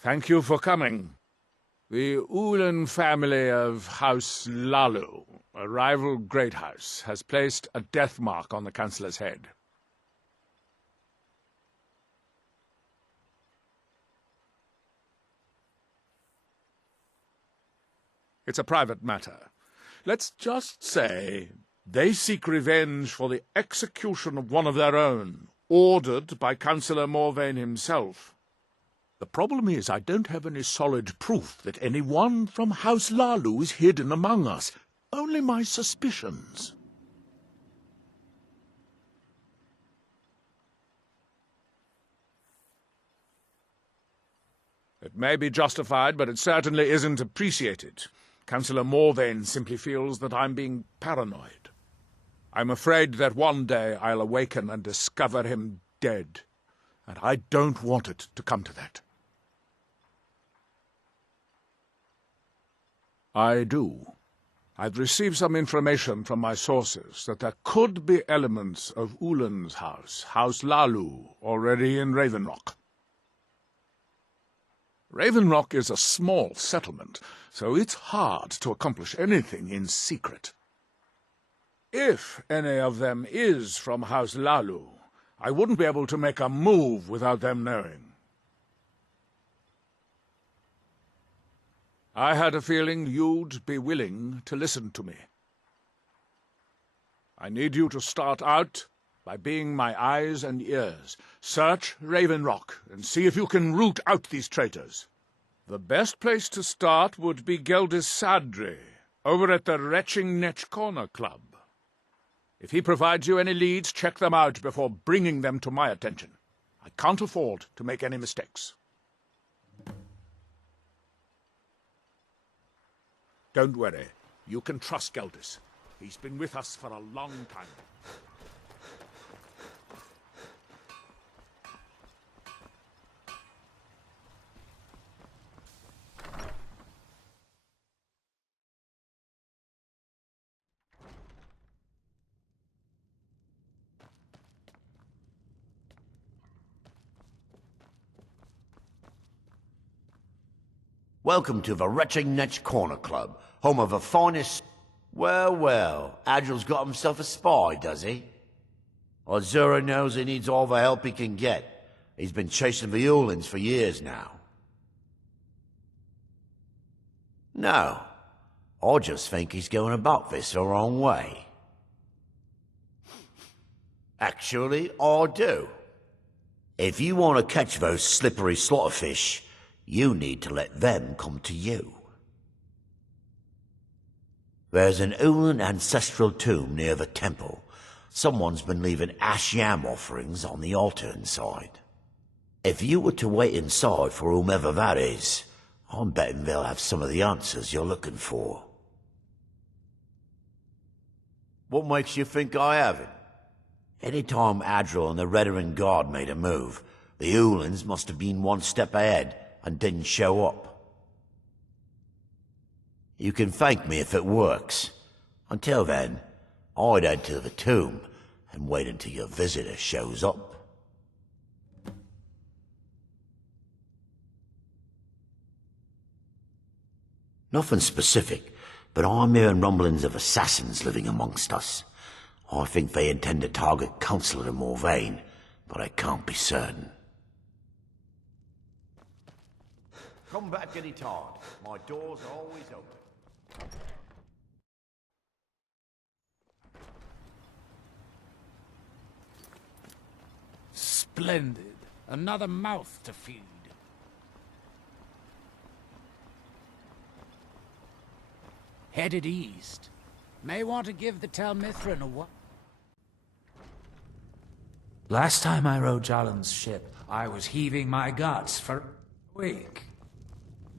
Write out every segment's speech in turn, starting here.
Thank you for coming. The Ulan family of House Lalu, a rival great house, has placed a death mark on the Chancellor's head. It's a private matter. Let's just say they seek revenge for the execution of one of their own, ordered by Councillor Morvain himself. The problem is I don't have any solid proof that anyone from House Lalu is hidden among us. Only my suspicions. It may be justified, but it certainly isn't appreciated. Councillor Morvain simply feels that I'm being paranoid. I'm afraid that one day I'll awaken and discover him dead, and I don't want it to come to that. I do. I've received some information from my sources that there could be elements of Ulan's house, House Lalu, already in Ravenrock. Ravenrock is a small settlement, so it's hard to accomplish anything in secret. If any of them is from House Lalu, I wouldn't be able to make a move without them knowing. I had a feeling you'd be willing to listen to me. I need you to start out by being my eyes and ears. Search Ravenrock and see if you can root out these traitors. The best place to start would be Geldis Sadri, over at the Retching Netch Corner Club. If he provides you any leads, check them out before bringing them to my attention. I can't afford to make any mistakes. Don't worry. You can trust Geldis. He's been with us for a long time. Welcome to the Retching Netch Corner Club, home of the finest... Well, well, Adril's got himself a spy, does he? Azura knows he needs all the help he can get. He's been chasing the Ulans for years now. No, I just think he's going about this the wrong way. Actually, I do. If you want to catch those slippery slaughterfish, you need to let them come to you. There's an Ulan ancestral tomb near the temple. Someone's been leaving ash yam offerings on the altar inside. If you were to wait inside for whomever that is, I'm betting they'll have some of the answers you're looking for. What makes you think I haven't? Any time Adril and the Redarin Guard made a move, the Ulans must have been one step ahead and didn't show up. You can thank me if it works. Until then, I'd head to the tomb and wait until your visitor shows up. Nothing specific, but I'm hearing rumblings of assassins living amongst us. I think they intend to target Councillor Morvain, but I can't be certain. Come back any time. My doors are always open. Splendid. Another mouth to feed. Headed east. May want to give the Telmithrin a what? Last time I rode Jalen's ship, I was heaving my guts for a week.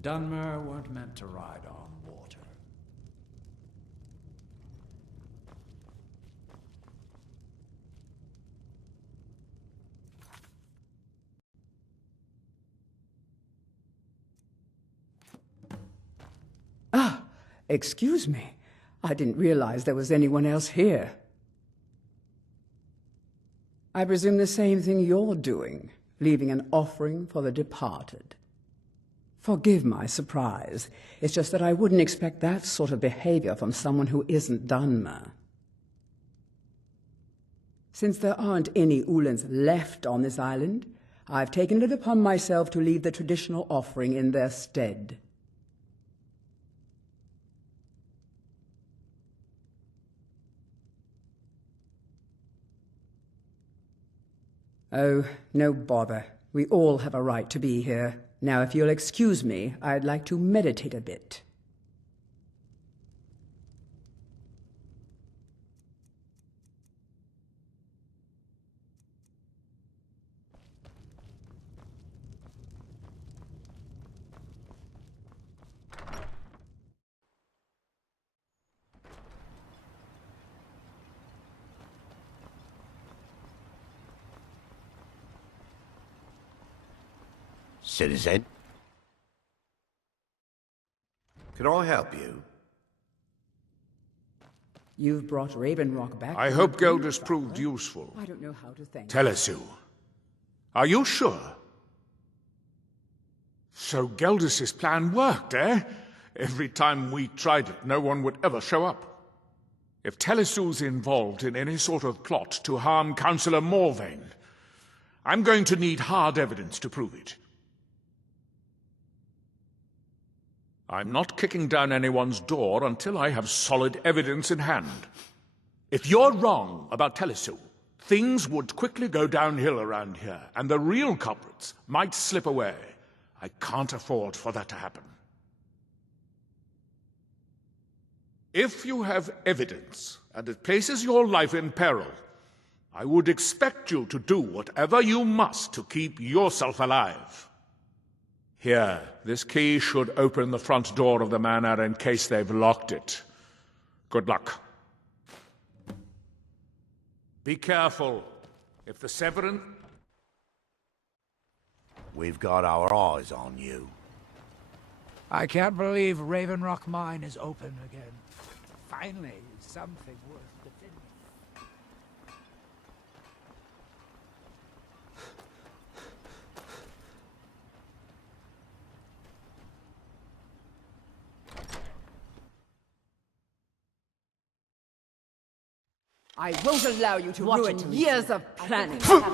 Dunmer weren't meant to ride on water. Ah, excuse me. I didn't realize there was anyone else here. I presume the same thing you're doing, leaving an offering for the departed. Forgive my surprise. It's just that I wouldn't expect that sort of behavior from someone who isn't Dunmer. Since there aren't any Ulans left on this island, I've taken it upon myself to leave the traditional offering in their stead. Oh, no bother. We all have a right to be here. Now, if you'll excuse me, I'd like to meditate a bit. Citizen? Can I help you? You've brought Raven Rock back. I hope Geldis proved useful. I don't know how to thank you. Telesu, are you sure? So Geldis's plan worked, eh? Every time we tried it, no one would ever show up. If Telesu's involved in any sort of plot to harm Councillor Morvain, I'm going to need hard evidence to prove it. I'm not kicking down anyone's door until I have solid evidence in hand. If you're wrong about Telesu, things would quickly go downhill around here, and the real culprits might slip away. I can't afford for that to happen. If you have evidence, and it places your life in peril, I would expect you to do whatever you must to keep yourself alive. Here, this key should open the front door of the manor in case they've locked it. Good luck. Be careful. If the Severin... We've got our eyes on you. I can't believe Raven Rock Mine is open again. Finally, something worth defending. I won't allow you to ruin years of planning. No.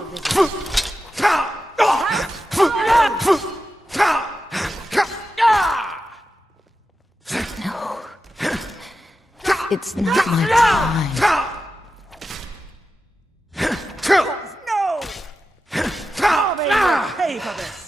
It's not my time. No! Tommy will pay for this!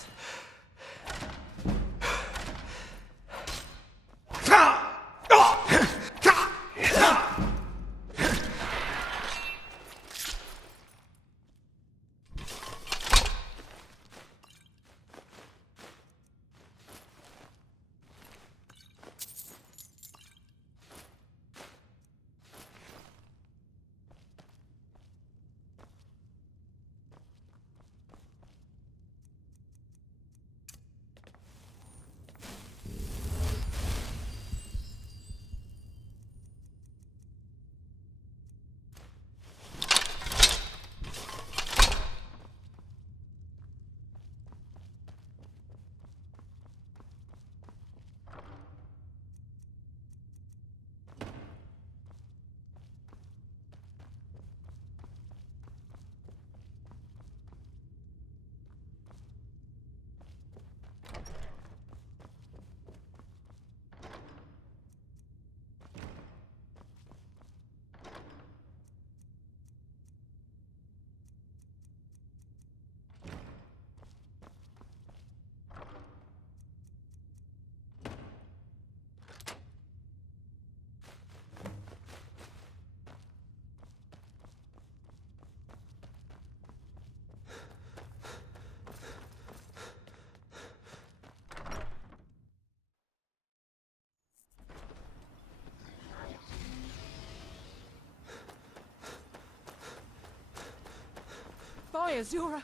Fire, Zura!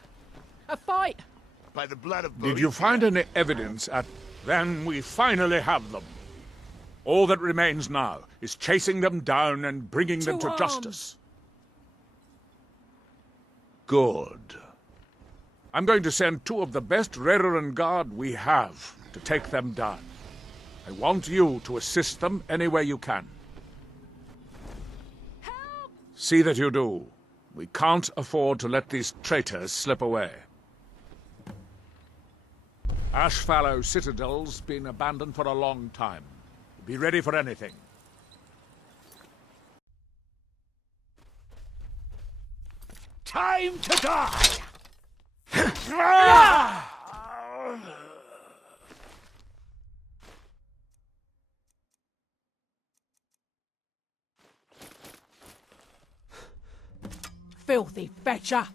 A fight! By the blood of... Did you find any evidence at... Then we finally have them. All that remains now is chasing them down and bringing them to justice. Good. I'm going to send two of the best Redoran Guard we have. to take them down. I want you to assist them any way you can. Help! See that you do. We can't afford to let these traitors slip away. Ashfallow Citadel's been abandoned for a long time. Be ready for anything. Time to die! Filthy fetcher!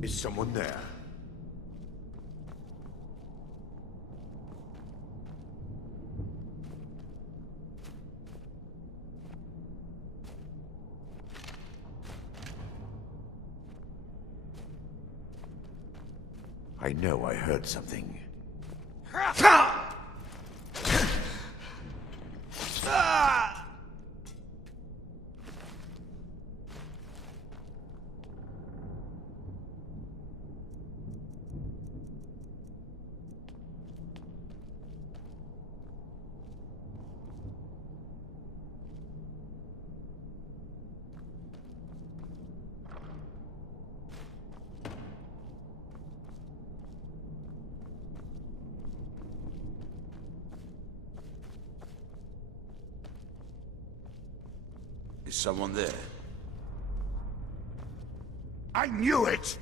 Is someone there? I know I heard something. Is someone there? I knew it!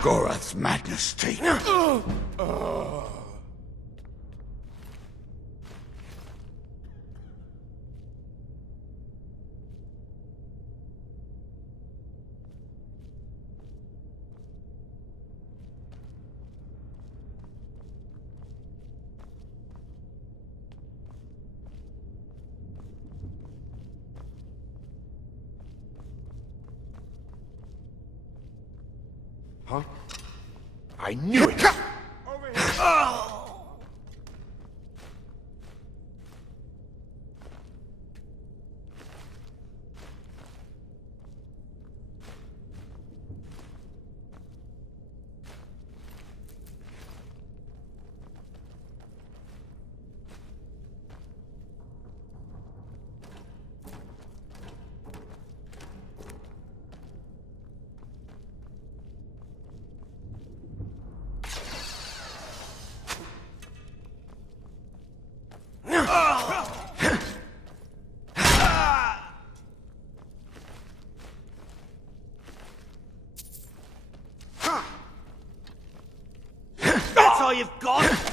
Gorath's madness take. Huh? I knew it! Over here! That's all you've got?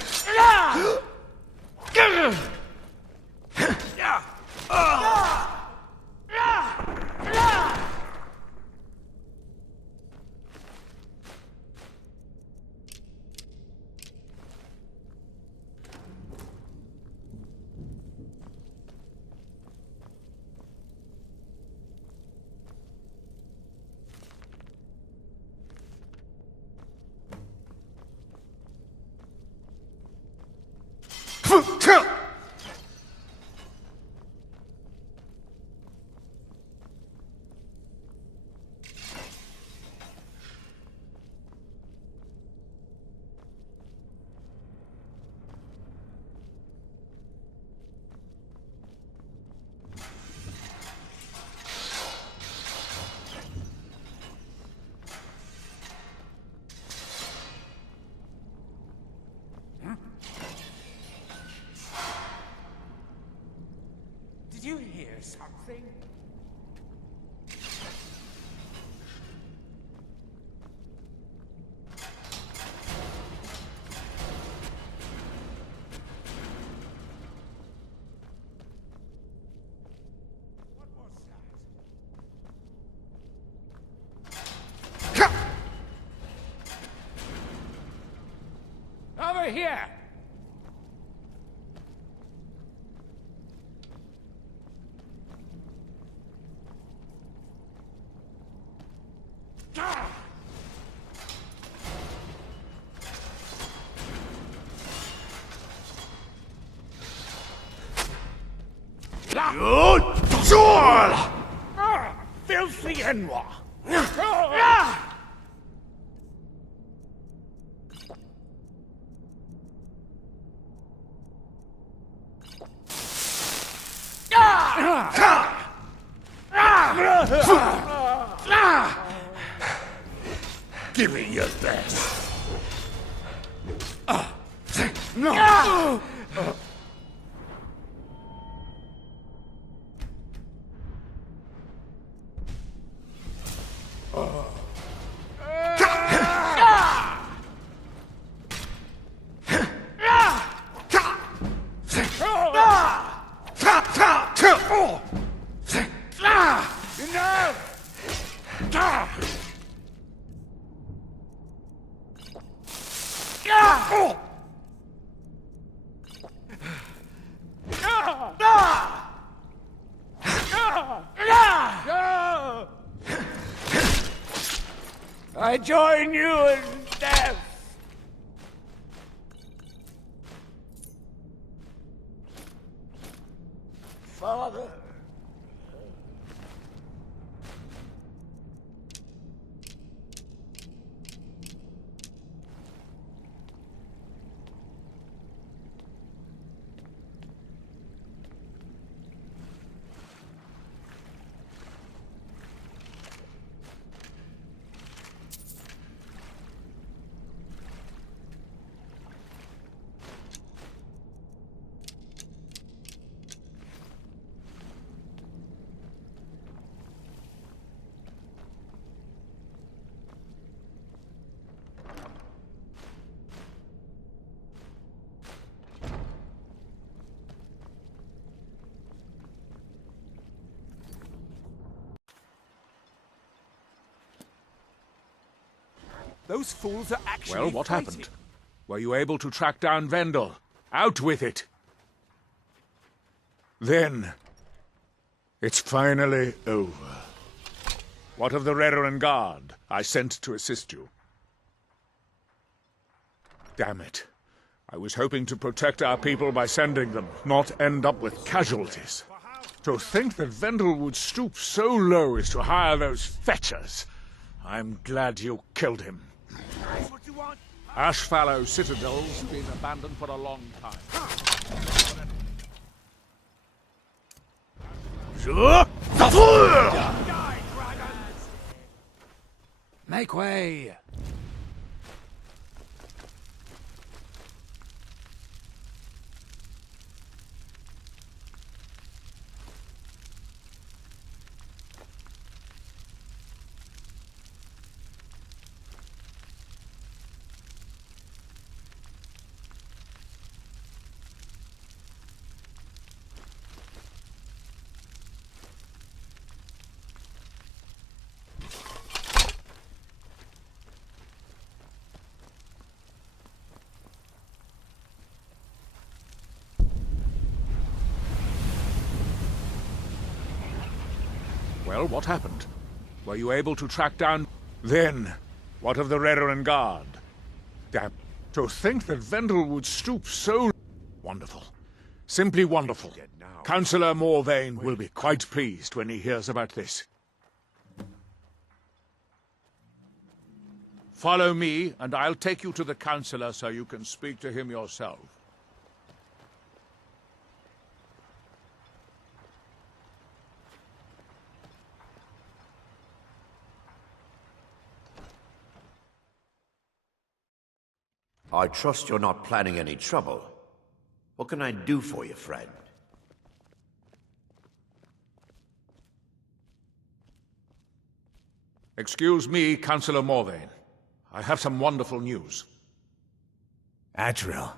Did you hear something? over here! Filthy Enwa! Give me your best. No! I join you in death! Father! Those fools are actually Well, what fighting. happened? Were you able to track down Vendel? Out with it! Then, it's finally over. What of the Reverend Guard I sent to assist you? Damn it. I was hoping to protect our people by sending them, not end up with casualties. To think that Vendel would stoop so low as to hire those fetchers. I'm glad you killed him. Ashfallow Citadel's been abandoned for a long time. Make way! Well, what happened? Were you able to track down... Then, what of the Reverend Guard? Damn. To think that Vendel would stoop so... Wonderful. Simply wonderful. Councillor Morvain will be quite pleased when he hears about this. Follow me, and I'll take you to the Councillor so you can speak to him yourself. I trust you're not planning any trouble. What can I do for you, friend? Excuse me, Councillor Morvain. I have some wonderful news. Adriel,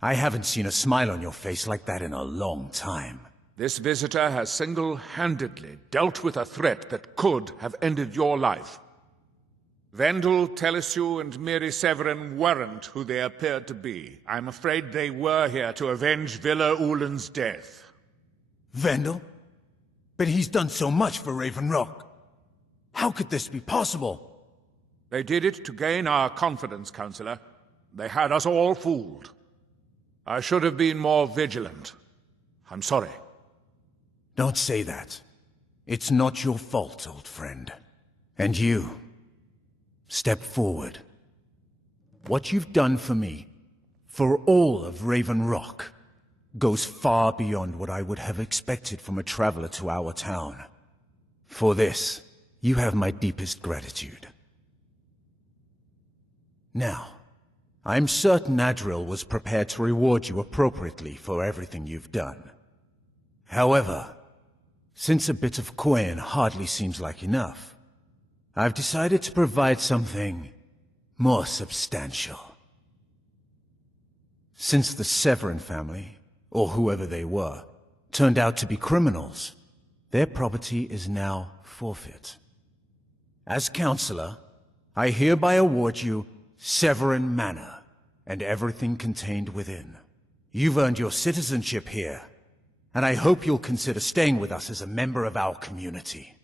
I haven't seen a smile on your face like that in a long time. This visitor has single-handedly dealt with a threat that could have ended your life. Vendel, Telesue, and Miri Severin weren't who they appeared to be. I'm afraid they were here to avenge Villa Ulen's death. Vendel? But he's done so much for Raven Rock. How could this be possible? They did it to gain our confidence, Counselor. They had us all fooled. I should have been more vigilant. I'm sorry. Don't say that. It's not your fault, old friend. And you, step forward. What you've done for me, for all of Raven Rock, goes far beyond what I would have expected from a traveler to our town. For this, you have my deepest gratitude. Now, I'm certain Adril was prepared to reward you appropriately for everything you've done. However, since a bit of coin hardly seems like enough, I've decided to provide something more substantial. Since the Severin family, or whoever they were, turned out to be criminals, their property is now forfeit. As Counselor, I hereby award you Severin Manor, and everything contained within. You've earned your citizenship here, and I hope you'll consider staying with us as a member of our community.